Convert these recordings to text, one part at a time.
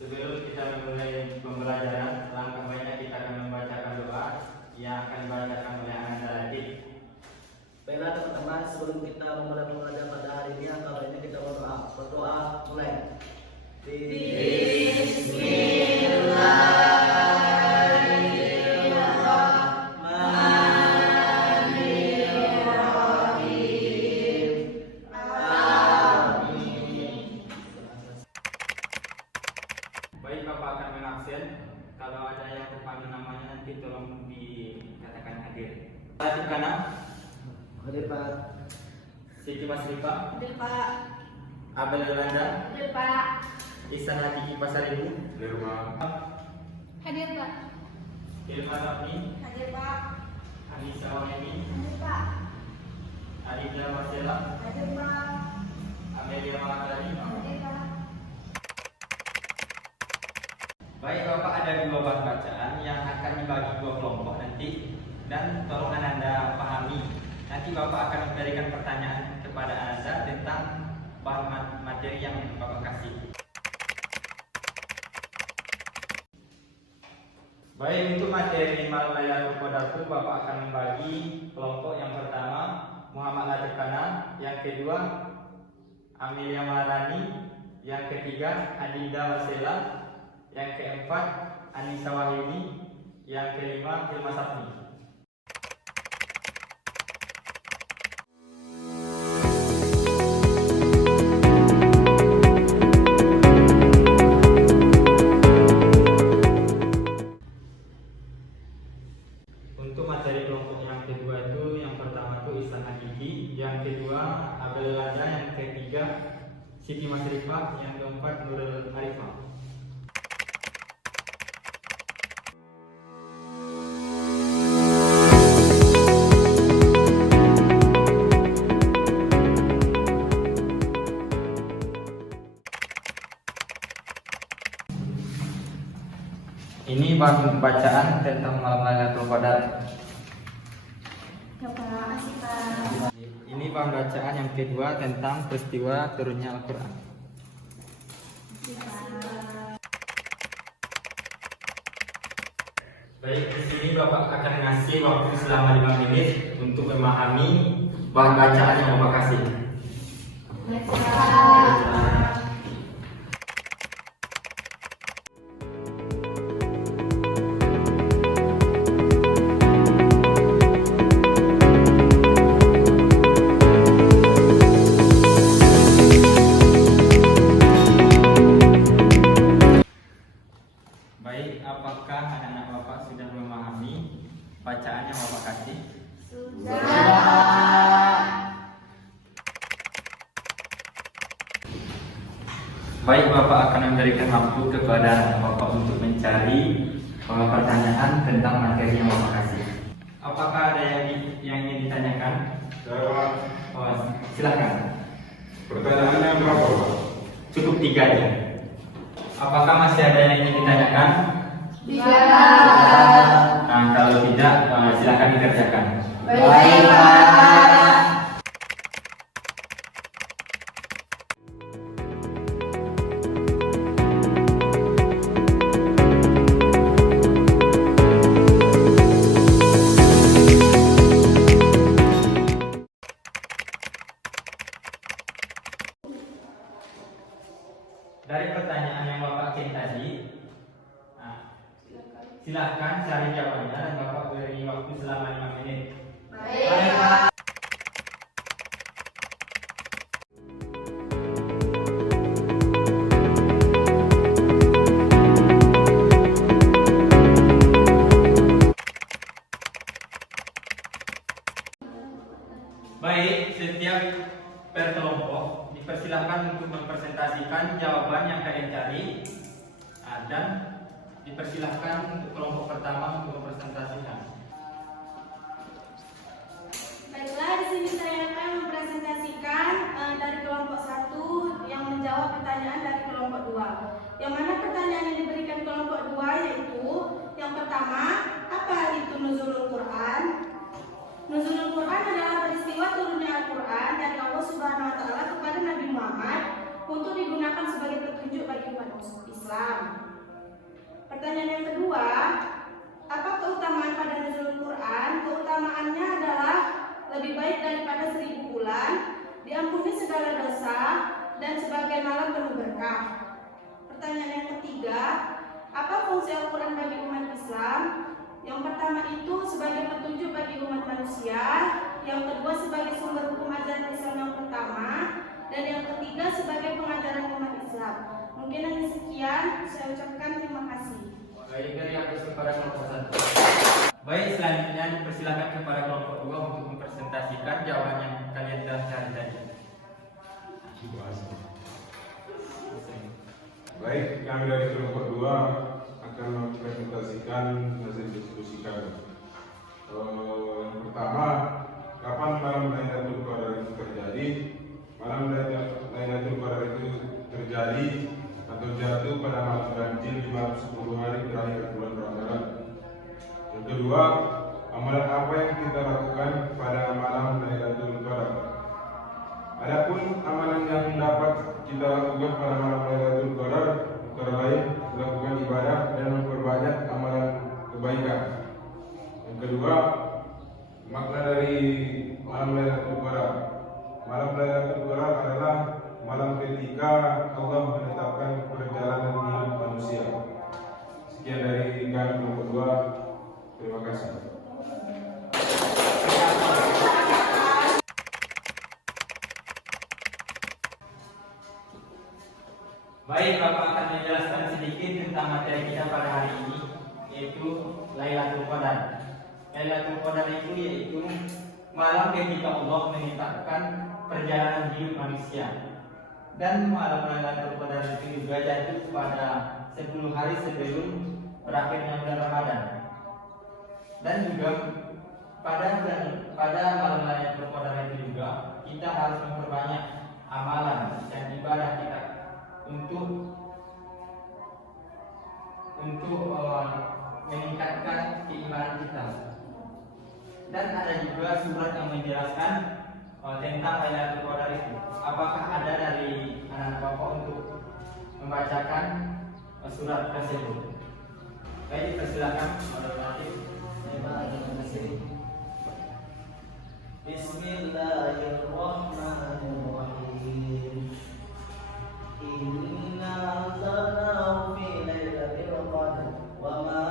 Sebelum kita memulai pembelajaran, langkah baiknya kita akan membacakan doa yang akan dibacakan oleh Anda tadi. Baiklah teman-teman, sebelum kita memulai pembelajaran pada hari ini, langkah baiknya kita berdoa. Berdoa mulai. Baik, Bapak akan mengabsen. Kalau ada yang terpanggil namanya nanti tolong dikatakan hadir. Latif Kana, Hadir Pak. Siti Masrifa, Hadir Pak. Abel Yolanda, Hadir Pak. Ihsan Hakiki Pasaribu, Hadir Pak. Hilma Sapni, Hadir Pak. Anissa Wahemi, Hadir Pak. Aditya Marcella, Hadir Pak. Amelia Mahatari. Hadir Pak. Baik, Bapak, ada dua bahan bacaan yang akan dibagi dua kelompok nanti, dan tolong Anda pahami. Nanti Bapak akan memberikan pertanyaan kepada Anda tentang bahan materi yang Bapak kasih. Baik, untuk materi Malam Laylatul Qadar itu Bapak akan membagi kelompok yang pertama Muhammad Latif Kana, yang kedua Amelia Maharani, yang ketiga Adinda Marcella, yang keempat Anissa Wahyuni, yang kelima Hilma Sapni. Untuk materi kelompok yang kedua itu, yang pertama itu Ihsan Hakiki, yang kedua Abel Yolanda, yang ketiga Siti Masrifa, yang keempat Nurul Arifah. Ini bahan bacaan tentang Malam Laylatul Qadar. Ya Pak, kasih Pak. Ini bahan bacaan yang kedua tentang peristiwa turunnya Al-Quran. Baik, di sini Bapak akan ngasih waktu selama 5 menit untuk memahami bahan bacaan yang Bapak kasih. Ya Pak. Baik, apakah anak-anak Bapak sudah memahami bacaan yang Bapak kasih? Baik, Bapak akan memberikan waktu kepada anak Bapak untuk mencari pertanyaan tentang materi yang Bapak kasih. Apakah ada yang ingin ditanyakan? Oh, silakan. Pertanyaannya berapa, Pak? Cukup 3 aja. Apakah masih ada yang ingin ditanyakan? Tidak. Nah, kalau tidak, silakan dikerjakan. Baik Pak. Dari pertanyaan yang Bapak kirim tadi, silakan cari jawabannya dan Bapak beri waktu selama 5 menit. Baik Pak. Baik, setiap per kelompok dipersilahkan untuk mempresentasikan jawaban yang kalian cari, dan dipersilahkan untuk kelompok pertama untuk mempresentasikan. Baiklah, di sini saya akan mempresentasikan dari kelompok 1 yang menjawab pertanyaan dari kelompok 2. Yang mana pertanyaan yang diberikan kelompok 2 yaitu yang pertama, apa itu nuzulul Quran? Nuzulul Quran adalah peristiwa turunnya Al-Quran dari Allah Subhanahu wa taala kepada Nabi Muhammad untuk digunakan sebagai petunjuk bagi umat Islam. Pertanyaan yang kedua, apa keutamaan pada nuzulul Quran? Keutamaannya adalah lebih baik daripada 1000 bulan, diampuni segala dosa, dan sebagai malam penuh berkah. Pertanyaan yang ketiga, apa fungsi Al-Quran bagi umat Islam? Yang pertama itu sebagai petunjuk bagi umat manusia, yang kedua sebagai sumber hukum ajaran Islam yang pertama, dan yang ketiga sebagai pengajaran umat Islam. Mungkin hanya sekian, saya ucapkan terima kasih. Baik, dari atas kepada kelompok 1. Baik, selanjutnya dipersilakan kepada kelompok 2 untuk mempresentasikan jawaban yang kalian telah cari tadi. Baik, kami dari kelompok 2 akan mempresentasikan hasil diskusi kami. Yang pertama, kapan malam Lailatul Qadar itu terjadi? Malam Lailatul Qadar itu terjadi atau jatuh pada malam ganjil di malam 10 hari terakhir bulan Ramadan. Yang kedua, amalan apa yang kita lakukan pada malam Lailatul Qadar? Adapun amalan yang dapat kita lakukan pada malam Lailatul Qadar antara lain melakukan ibadah dan memperbanyak amalan kebaikan. Yang kedua, makna dari malam Lailatul Qadar. Malam Lailatul Qadar adalah malam ketika Allah menetapkan perjalanan hidup manusia. Sekian dari kami kelompok 2. Terima kasih. Baik, Bapak akan menjelaskan sedikit tentang materi kita pada hari ini, yaitu Lailatul Qadar. Lailatul Qadar itu yaitu malam ketika Allah menetapkan perjalanan hidup manusia. Dan malam Lailatul Qadar itu juga jatuh pada 10 hari sebelum berakhirnya bulan Ramadan. Dan juga pada malam Lailatul Qadar itu juga kita harus memperbanyak amalan dan ibadah kita untuk meningkatkan keimanan kita. Dan ada juga surat yang menjelaskan tentang Lailatul Qadar itu. Apakah ada dari anak bapak untuk membacakan surat tersebut? Baik, persilakan moderator. Bismillahirrahmanirrahim. Inna anzalnahu fi lailatul qadr wa ma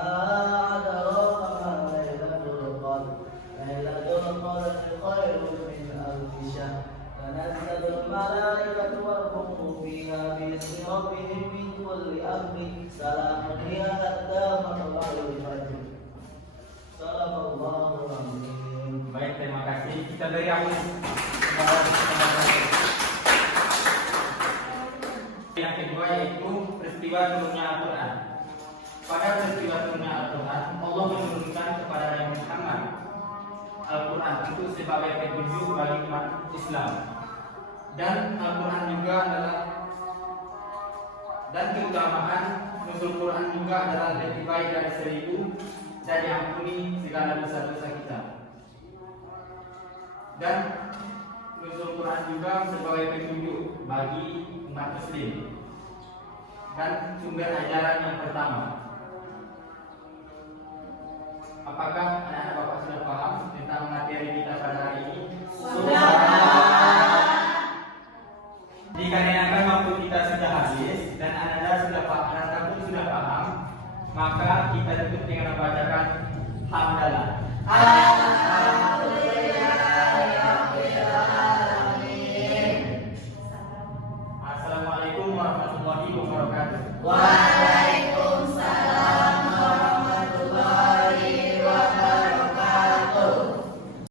adraka ma lailatul qadr. Lailatul qadr khairun min alfi syahr. Tanazzalul malaikatu war ruhu fiha bi'izni rabbihim min kulli amrin. Salamun hiya hatta matla'il fajr. Sallallahu alaihi. Baik, terima kasih. Kita beri aplaus. Yang kedua yaitu peristiwa turunnya Al-Quran. Pada peristiwa turunnya Al-Quran, Allah menurunkan kepada Nabi Muhammad Al-Quran itu sebagai petunjuk bagi umat Islam. Dan Al-Quran juga adalah, dan keutamaan nuzul Quran juga adalah lebih baik dari 1000 dan diampuni segala dosa-dosa kita. Dan nuzul Quran juga sebagai petunjuk bagi umat Muslim dan sumber ajaran yang pertama. Apakah anak-anak bapak sudah paham tentang materi kita pada hari ini? Sudah. Dikarenakan waktu kita sudah habis dan anak-anak sudah paham, maka kita tutup dengan membacakan hamdalah. Assalamualaikum warahmatullahi wabarakatuh.